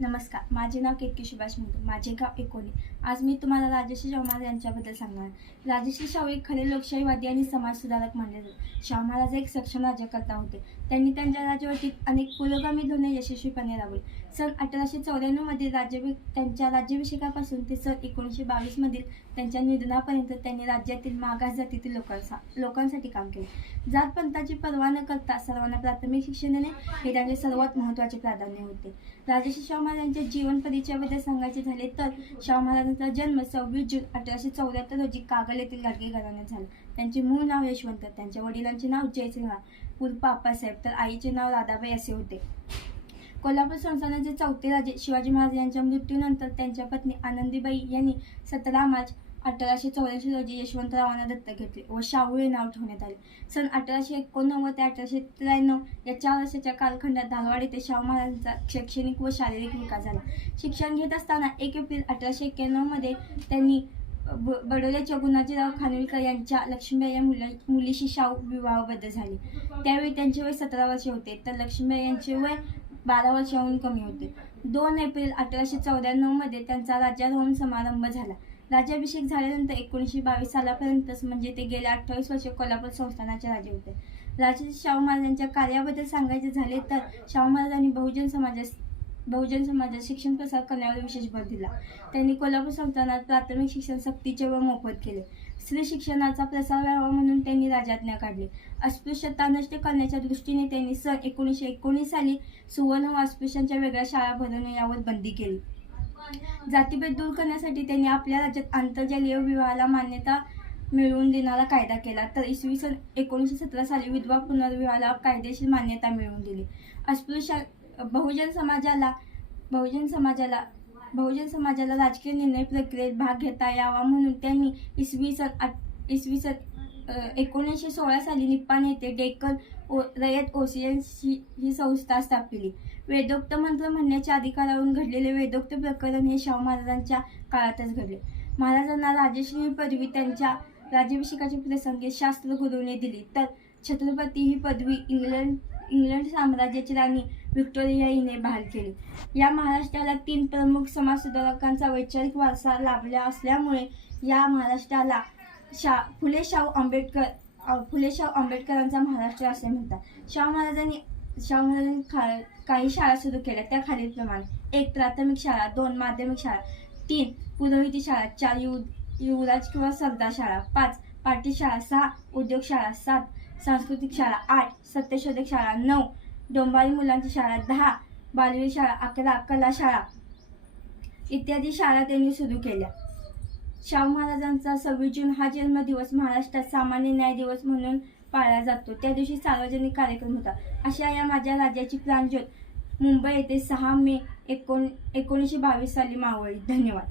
नमस्कार माझे नाव केतकी सुभाष मुंडे माझे गाव एकोणी आज मी तुम्हाला राजश्री शाहू महाराज यांच्याबद्दल सांगणार राजश्री शाहू एक खरे लोकशाहीवादी आणि समाजसुधारक मानले जातात शाहू महाराज एक सक्षम राज्यकर्ता होते. त्यांनी त्यांच्या राज्यवटीत अनेक पुरोगामी धोरणे यशस्वीपणे राबवली. सन अठराशे चौऱ्याण्णवमध्ये राज्याभि त्यांच्या राज्याभिषेकापासून ते सन एकोणीसशे बावीसमधील त्यांच्या निधनापर्यंत त्यांनी राज्यातील मागास जातीतील लोकांसा लोकांसाठी काम केले. जात पंथाची पर्वा न करता सर्वांना प्राथमिक शिक्षण देणे हे त्यांचे सर्वात महत्त्वाचे प्राधान्य होते. राजश्री शाहू महाराजांच्या जीवन परिचयाबद्दल सांगायचे झाले तर शाहू महाराजांचा जन्म सव्वीस जून अठराशे चौऱ्याहत्तर रोजी कागल येथील गाडगे घराण्यात झाला. त्यांचे मूळ नाव यशवंत त्यांच्या वडिलांचे नाव जयसिंहा उर्फ आप्पासाहेब तर आईचे नाव राधाबाई असे होते. कोल्हापूर संस्थानाचे चौथे राजे शिवाजी महाराज यांच्या मृत्यूनंतर त्यांच्या पत्नी आनंदीबाई यांनी सतरा मार्च अठराशे चौऱ्याऐंशी रोजी यशवंतरावांना दत्तक घेतले व शाहू हे नाव ठेवण्यात आले. सन अठराशे एकोणनव्वद ते अठराशे त्र्याण्णव या चार वर्षाच्या कालखंडात धारवाड येथे शाहू महाराजांचा शैक्षणिक व शारीरिक विकास झाला. शिक्षण घेत असताना एक एप्रिल अठराशे एक्क्याण्णवमध्ये त्यांनी ब बडोद्याच्या गुणाजीराव खानविलकर यांच्या लक्ष्मीबाई या मुला मुलीशी शाहू विवाहबद्ध झाले. त्यावेळी त्यांचे वय सतरा वर्षे होते तर लक्ष्मीबाई यांचे वय बारा वर्षाहून कमी होते. दोन एप्रिल अठराशे चौऱ्याण्णवमध्ये त्यांचा राज्यारोहण समारंभ झाला. राज्याभिषेक झाल्यानंतर एकोणीसशे बावीस सालापर्यंतच म्हणजे ते गेल्या अठ्ठावीस वर्षे कोल्हापूर संस्थानाचे राजे होते. राजे शाहू महाराजांच्या कार्याबद्दल सांगायचे झाले तर शाहू महाराजांनी बहुजन समाजास बहुजन समाजात शिक्षण प्रसार करण्यावर विशेष भर दिला. त्यांनी कोल्हापूर संस्थानात प्राथमिक शिक्षण सक्तीचे व मोफत केले. स्त्री शिक्षणाचा प्रसार व्हावा म्हणून त्यांनी राजाज्ञा काढली. अस्पृश्यता नष्ट करण्याच्या दृष्टीने त्यांनी सन एकोणीसशे एकोणीस साली सुवर्ण व अस्पृश्यांच्या वेगळ्या शाळा भरवणे यावर बंदी केली. जातीभेद दूर करण्यासाठी त्यांनी आपल्या राज्यात आंतरजालीय विवाहाला मान्यता मिळवून देणारा कायदा केला. तर इसवी सन एकोणीसशे सतरा साली विधवा पुनर्विवाहाला कायदेशीर मान्यता मिळवून दिली. अस्पृश्य बहुजन समाजाला बहुजन समाजाला बहुजन समाजाला राजकीय निर्णय प्रक्रियेत भाग घेता यावा म्हणून त्यांनी इसवी सन आठ इसवी सन एकोणीसशे सोळा साली निप्पाण येथे डेक्कन ओ रयत ओसियन्सची ही संस्था स्थापिली. वेदोक्त मंत्र म्हणण्याच्या अधिकारावरून घडलेले वेदोक्त प्रकरण हे शाहू महाराजांच्या काळातच घडले. महाराजांना राजश्री पदवी त्यांच्या राज्याभिषेकाच्या प्रसंगी शास्त्रगुरूने दिली. तर छत्रपती ही पदवी इंग्लंड इंग्लंड साम्राज्याची राणी व्हिक्टोरिया हिने बहाल केली. या महाराष्ट्राला तीन प्रमुख समाजसुधारकांचा वैचारिक वारसा लाभला असल्यामुळे या महाराष्ट्राला शा फुले शाहू आंबेडकर फुले शाहू आंबेडकरांचा महाराष्ट्र असे म्हणतात. शाहू महाराजांनी शाहू महाराजांनी खा काही शाळा सुरू केल्या. त्या खालीलप्रमाणे. एक प्राथमिक शाळा दोन माध्यमिक शाळा तीन पुरोहिती शाळा चार यु युवराज किंवा सरदार शाळा पाच पाठीशाळा सहा उद्योग शाळा सात सांस्कृतिक शाळा आठ सत्यशोधक शाळा नऊ डोंबारी मुलांची शाळा दहा बालवी शाळा अकरा कला शाळा इत्यादी शाळा त्यांनी सुरू केल्या. शाहू महाराजांचा सव्वीस जून हा जन्मदिवस महाराष्ट्रात सामान्य न्याय दिवस म्हणून पाळला जातो. त्या दिवशी सार्वजनिक कार्यक्रम होता. अशा या माझ्या राज्याची प्राणज्योत. मुंबई येथे सहा मे एकोण एकोणीसशे बावीस साली मावळली. धन्यवाद.